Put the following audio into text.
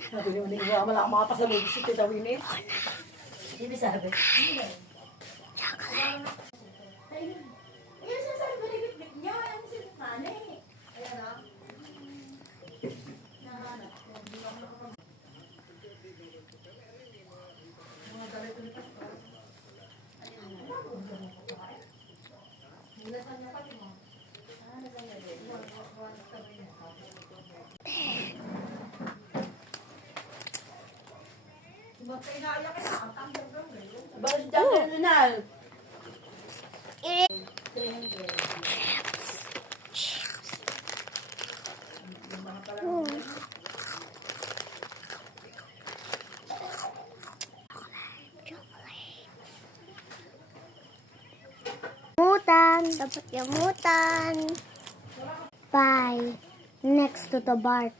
Sabi niyo, hindi mo wala mga pasalubong si Tita Winnie. Hindi sabi. Chocolate. Ayun siya sabi ko, libit niya. Ayun si Nane. Ayan na. Nahanap ko. Hindi ako nakapag... Mga galit ulit ako. Ayun na. Nilasan niya pati mo. Nilasan niya din. Iwan sabi niya. Ba't kayo naiyak kayo? Ang tanggal daw ngayon. Bakit dyan Ronald? Yamutan. Dapat yamutan. Bye. Next to the bar.